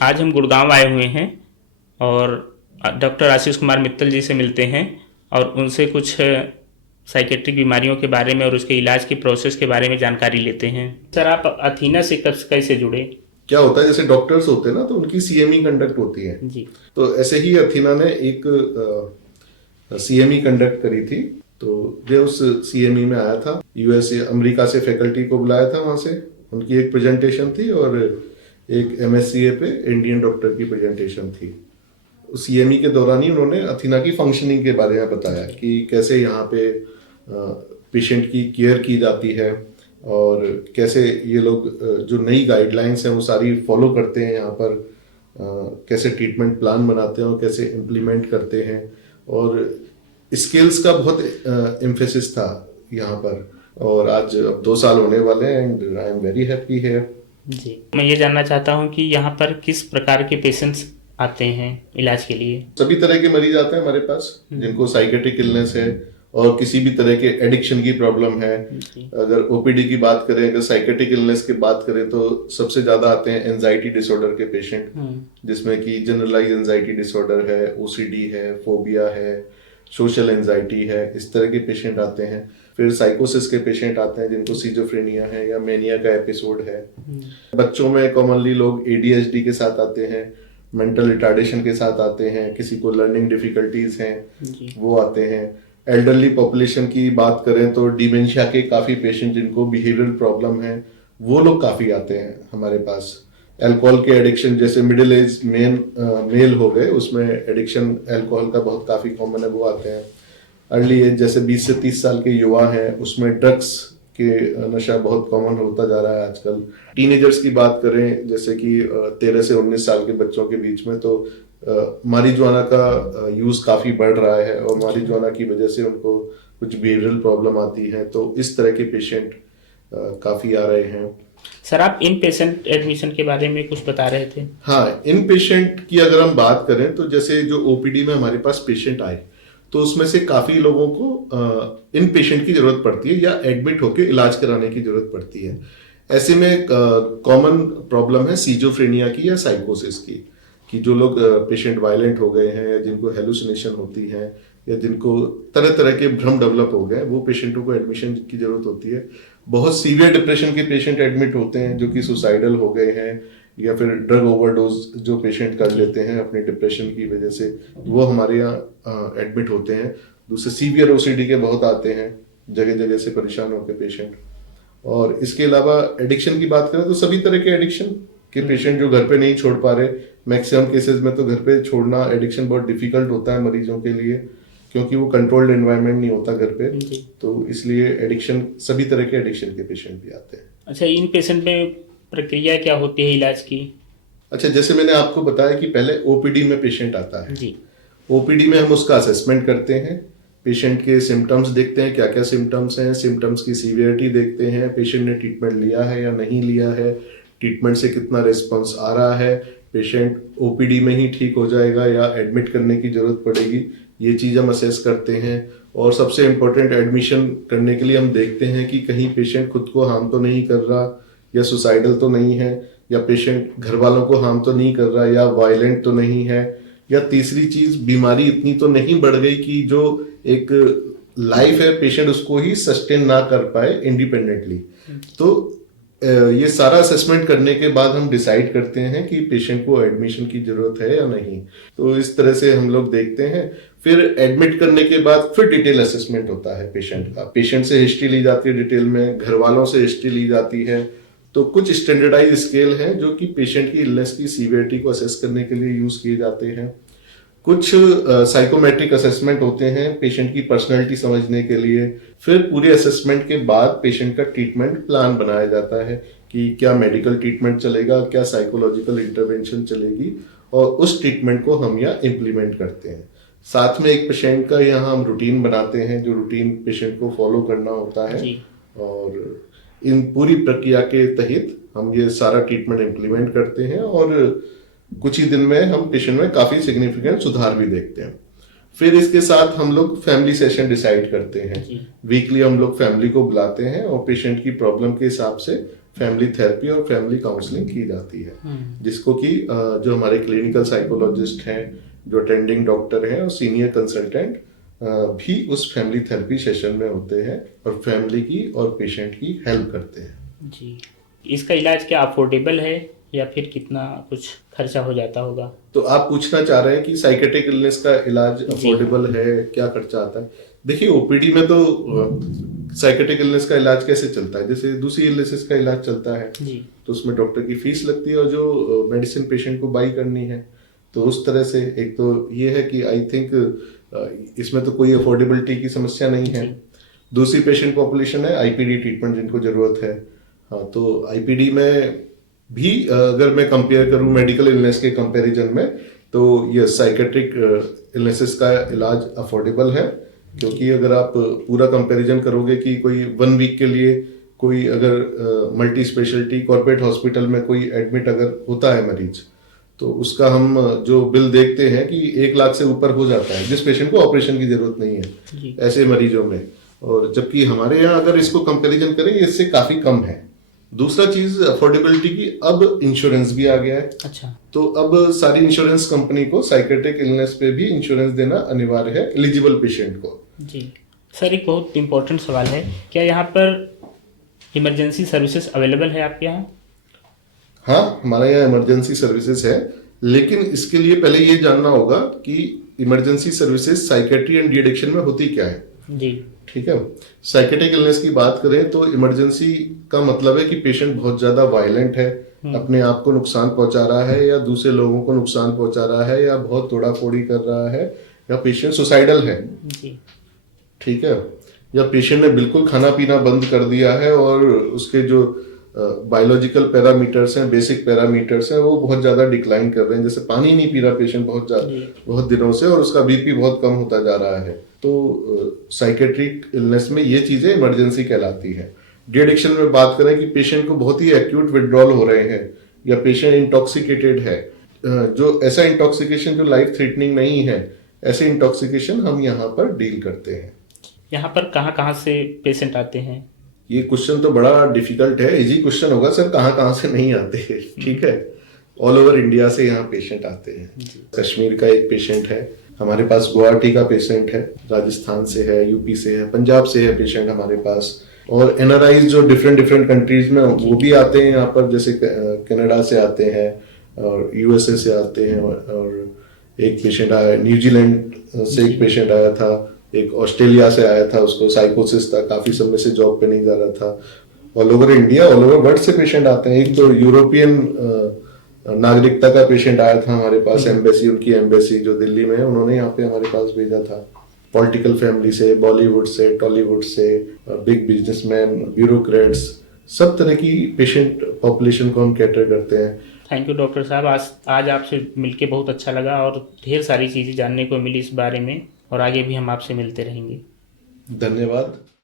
आज हम गुड़गांव आए हुए हैं और डॉक्टर आशीष कुमार मित्तल जी से मिलते हैं और उनसे कुछ साइकेट्रिक बीमारियों के बारे में और उसके इलाज की प्रोसेस के बारे में जानकारी लेते हैं। सर, आप अथीना से कब कैसे जुड़े? क्या होता है, जैसे डॉक्टर्स होते हैं ना, तो उनकी सीएमई कंडक्ट होती है जी। तो ऐसे ही अथीना ने एक सीएमई कंडक्ट करी थी। तो जो उस सीएमई में आया था, यूएसए अमेरिका से फैकल्टी को बुलाया था, वहां से उनकी एक प्रेजेंटेशन थी और एक एमएससीए पे इंडियन डॉक्टर की प्रेजेंटेशन थी। उस सीएमई के दौरान ही उन्होंने अथीना की फंक्शनिंग के बारे में बताया कि कैसे यहाँ पे पेशेंट की केयर की जाती है और कैसे ये लोग जो नई गाइडलाइंस हैं वो सारी फॉलो करते हैं यहाँ पर, कैसे ट्रीटमेंट प्लान बनाते हैं और कैसे इम्प्लीमेंट करते हैं। और स्किल्स का बहुत एम्फेसिस था यहाँ पर। और आज अब 2 साल होने वाले हैं and I am very happy है। जी, मैं ये जानना चाहता हूँ कि यहाँ पर किस प्रकार के पेशेंट्स आते हैं इलाज के लिए? सभी तरह के मरीज आते हैं हमारे पास, जिनको साइकेट्रिक इलनेस है और किसी भी तरह के एडिक्शन की प्रॉब्लम है। अगर ओपीडी की बात करें, अगर साइकेट्रिक इलनेस की बात करें, तो सबसे ज्यादा आते हैं एंजाइटी डिसऑर्डर के पेशेंट, जिसमें कि जनरलाइज एंजाइटी डिसऑर्डर है, ओसीडी है, फोबिया है, सोशल एंजाइटी है, इस तरह के पेशेंट आते हैं। फिर साइकोसिस के पेशेंट आते हैं जिनको सिजोफ्रेनिया है या मेनिया का एपिसोड है। बच्चों में कॉमनली लोग एडीएचडी के साथ आते हैं, मेंटल रिटार्डेशन के साथ आते हैं, किसी को लर्निंग डिफिकल्टीज हैं वो आते हैं। एल्डरली पॉपुलेशन की बात करें तो डिमेंशिया के काफी पेशेंट जिनको बिहेवियरल प्रॉब्लम है वो लोग काफी आते हैं हमारे पास। अल्कोहल के एडिक्शन, जैसे मिडिल एज मेल हो गए, उसमें एडिक्शन अल्कोहल का बहुत काफी कॉमन है, वो आते हैं। अर्ली एज जैसे 20 से 30 साल के युवा हैं, उसमें ड्रग्स के नशा बहुत कॉमन होता जा रहा है आजकल। टीनेजर्स की बात करें, जैसे कि 13 से 19 साल के बच्चों के बीच में, तो मारिजुआना का यूज काफी बढ़ रहा है और मारिजुआना की वजह से उनको कुछ बिहेवियरल प्रॉब्लम आती है। तो इस तरह के पेशेंट काफी आ रहे हैं। सर, आप इन पेशेंट एडमिशन के बारे में कुछ बता रहे थे। हाँ, इन पेशेंट की अगर हम बात करें तो जैसे जो ओपीडी में हमारे पास पेशेंट आए, तो उसमें से काफी लोगों को इन पेशेंट की जरूरत पड़ती है या एडमिट होकर इलाज कराने की जरूरत पड़ती है। ऐसे में कॉमन प्रॉब्लम है सीजोफ्रेनिया की या साइकोसिस की, कि जो लोग पेशेंट वायलेंट हो गए हैं या जिनको हेलुसिनेशन होती है या जिनको तरह तरह के भ्रम डेवलप हो गए, वो पेशेंटों को एडमिशन की जरूरत होती है। बहुत सीवियर डिप्रेशन के पेशेंट एडमिट होते हैं जो कि सुसाइडल हो गए हैं या फिर ड्रग ओवरडोज जो पेशेंट कर लेते हैं अपने डिप्रेशन की वजह से, वो हमारे यहाँ एडमिट होते हैं। दूसरे सीवियर ओसीडी के बहुत आते हैं, जगह जगह से परेशान होकर पेशेंट। और इसके अलावा एडिक्शन की बात करें तो सभी तरह के एडिक्शन के पेशेंट जो घर पे नहीं छोड़ पा रहे, मैक्सिमम केसेस में तो घर पे छोड़ना एडिक्शन बहुत डिफिकल्ट होता है मरीजों के लिए, क्योंकि वो कंट्रोल्ड एनवायरनमेंट नहीं होता घर पे। तो इसलिए एडिक्शन, सभी तरह के एडिक्शन के पेशेंट भी आते हैं। अच्छा, इन पेशेंट में प्रक्रिया क्या होती है इलाज की? अच्छा, जैसे मैंने आपको बताया कि पहले ओपीडी में पेशेंट आता है जी। ओपीडी में हम उसका असेसमेंट करते हैं, पेशेंट के सिम्टम्स देखते हैं, क्या क्या सिम्टम्स हैं, सिम्टम्स की सीवियरिटी देखते हैं, पेशेंट ने ट्रीटमेंट लिया है या नहीं लिया है, ट्रीटमेंट से कितना रिस्पॉन्स आ रहा है, पेशेंट ओपीडी में ही ठीक हो जाएगा या एडमिट करने की जरूरत पड़ेगी, ये चीज़ हम असेस करते हैं। और सबसे इम्पोर्टेंट, एडमिशन करने के लिए हम देखते हैं कि कहीं पेशेंट खुद को हार्म तो नहीं कर रहा या सुसाइडल तो नहीं है, या पेशेंट घर वालों को हार्म तो नहीं कर रहा या वायलेंट तो नहीं है, या तीसरी चीज, बीमारी इतनी तो नहीं बढ़ गई कि जो एक लाइफ है पेशेंट उसको ही सस्टेन ना कर पाए इंडिपेंडेंटली। तो ये सारा असेसमेंट करने के बाद हम डिसाइड करते हैं कि पेशेंट को एडमिशन की जरूरत है या नहीं। तो इस तरह से हम लोग देखते हैं। फिर एडमिट करने के बाद फिर डिटेल असेसमेंट होता है पेशेंट का। पेशेंट से हिस्ट्री ली जाती है डिटेल में, घर वालों से हिस्ट्री ली जाती है। तो कुछ स्टैंडर्डाइज स्केल हैं जो कि पेशेंट की इलनेस की सीवियरिटी को असेस करने के लिए यूज किए जाते हैं। कुछ साइकोमेट्रिक असेसमेंट होते हैं पेशेंट की पर्सनैलिटी समझने के लिए। फिर पूरे असेसमेंट के बाद पेशेंट का ट्रीटमेंट प्लान बनाया जाता है कि क्या मेडिकल ट्रीटमेंट चलेगा, क्या साइकोलॉजिकल इंटरवेंशन चलेगी, और उस ट्रीटमेंट को हम यहाँ इम्प्लीमेंट करते हैं। साथ में एक पेशेंट का यहाँ हम रूटीन बनाते हैं, जो रूटीन पेशेंट को फॉलो करना होता है। और इन पूरी प्रक्रिया के तहत हम ये सारा ट्रीटमेंट इम्प्लीमेंट करते हैं और कुछ ही दिन में हम पेशेंट में काफी सिग्निफिकेंट सुधार भी देखते हैं। फिर इसके साथ हम लोग फैमिली सेशन डिसाइड करते हैं। वीकली हम लोग फैमिली को बुलाते हैं और पेशेंट की प्रॉब्लम के हिसाब से फैमिली थेरेपी और फैमिली काउंसलिंग की जाती है, जिसको कि जो हमारे क्लिनिकल साइकोलॉजिस्ट हैं, जो अटेंडिंग डॉक्टर हैं और सीनियर कंसल्टेंट भी उस फैमिली थेरेपी सेशन में होते हैं और फैमिली की और पेशेंट की हेल्प करते हैं। जी। इसका इलाज क्या अफोर्डेबल है या फिर कितना कुछ खर्चा हो जाता होगा? तो आप पूछना चाह रहे हैं कि साइकेट्रिक इलनेस का इलाज अफोर्डेबल है, क्या खर्चा आता है? देखिए, ओपीडी में तो साइकेट्रिक इलनेस का इलाज कैसे चलता है, जैसे दूसरी इलनेसेस का इलाज चलता है जी। तो उसमें डॉक्टर की फीस लगती है और जो मेडिसिन पेशेंट को बाई करनी है, तो उस तरह से एक तो ये है कि आई थिंक इसमें तो कोई अफोर्डेबिलिटी की समस्या नहीं है। दूसरी पेशेंट पॉपुलेशन है आईपीडी ट्रीटमेंट जिनको जरूरत है। हाँ, तो आईपीडी में भी अगर मैं कंपेयर करूं मेडिकल इलनेस के कंपैरिजन में, तो ये साइकेट्रिक इलनेसेस का इलाज अफोर्डेबल है, क्योंकि अगर आप पूरा कंपैरिजन करोगे कि कोई 1 वीक के लिए कोई अगर मल्टी स्पेशलिटी कॉर्पोरेट हॉस्पिटल में कोई एडमिट अगर होता है मरीज, तो उसका हम जो बिल देखते हैं कि 1 लाख से ऊपर हो जाता है, जिस पेशेंट को ऑपरेशन की जरूरत नहीं है ऐसे मरीजों में। और जबकि हमारे यहाँ अगर इसको कंपैरिजन करें, इससे काफी कम है। दूसरा चीज अफोर्डेबिलिटी की, अब इंश्योरेंस भी आ गया है। अच्छा। तो अब सारी इंश्योरेंस कंपनी को साइकेट्रिक इलनेस पे भी इंश्योरेंस देना अनिवार्य है एलिजिबल पेशेंट को। जी सर, एक बहुत इम्पोर्टेंट सवाल है, क्या यहाँ पर इमरजेंसी सर्विसेज अवेलेबल है आपके यहाँ? हाँ, हमारे यहाँ इमरजेंसी सर्विसेज है, लेकिन इसके लिए पहले ये जानना होगा कि emergency services psychiatry and de addiction में होती क्या है। जी। ठीक है, साइकेट्रिक इलनेस की बात करें तो इमरजेंसी का मतलब है कि पेशेंट बहुत ज्यादा वायलेंट है, अपने आप को नुकसान पहुंचा रहा है या दूसरे लोगों को नुकसान पहुंचा रहा है या बहुत तोड़ाफोड़ी कर रहा है, या पेशेंट सुसाइडल है। जी। ठीक है, या पेशेंट ने बिल्कुल खाना पीना बंद कर दिया है और उसके जो बायोलॉजिकल पैरामीटर्स हैं, बेसिक पैरामीटर्स हैं, वो बहुत ज्यादा डिक्लाइन कर रहे हैं, जैसे पानी नहीं पी रहा पेशेंट बहुत दिनों से और उसका बीपी बहुत कम होता जा रहा है, तो साइकेट्रिक इलनेस में ये चीजें इमरजेंसी कहलाती है। डी एडिक्शन में बात करें कि पेशेंट को बहुत ही एक्यूट विड्रॉल हो रहे हैं या पेशेंट इंटॉक्सिकेटेड है, जो ऐसा इंटॉक्सिकेशन जो लाइफ थ्रेटनिंग नहीं है, ऐसे इंटॉक्सिकेशन हम यहाँ पर डील करते हैं। यहाँ पर कहाँ कहाँ से पेशेंट आते हैं? ये क्वेश्चन तो बड़ा डिफिकल्ट है, इजी क्वेश्चन होगा सर, कहाँ कहाँ से नहीं आते हैं। ठीक है, ऑल ओवर इंडिया से यहाँ पेशेंट आते हैं। कश्मीर का एक पेशेंट है हमारे पास, गुवाहाटी का पेशेंट है, राजस्थान से है, यूपी से है, पंजाब से है पेशेंट हमारे पास, और एनआरआईज जो डिफरेंट कंट्रीज में वो भी आते हैं यहाँ पर, जैसे कनाडा से आते हैं और यूएसए से आते हैं, और एक पेशेंट आया न्यूजीलैंड से, एक पेशेंट आया था, एक ऑस्ट्रेलिया से आया था, उसको साइकोसिस था, काफी समय से जॉब पे नहीं जा रहा था। All over India, all over world से पेशेंट आते हैं। एक तो यूरोपियन नागरिकता का पेशेंट आया था हमारे पास, एम्बेसी, उनकी एम्बेसी जो दिल्ली में है, उन्होंने यहाँ पे हमारे पास भेजा था। पॉलिटिकल फैमिली से, बॉलीवुड से, टॉलीवुड से, बिग बिजनेसमैन, ब्यूरोक्रेट्स, सब तरह की पेशेंट पॉपुलेशन को हम कैटर करते हैं। थैंक यू डॉक्टर साहब, आज आपसे मिलके बहुत अच्छा लगा और ढेर सारी चीज़ें जानने को मिली इस बारे में, और आगे भी हम आपसे मिलते रहेंगे। धन्यवाद।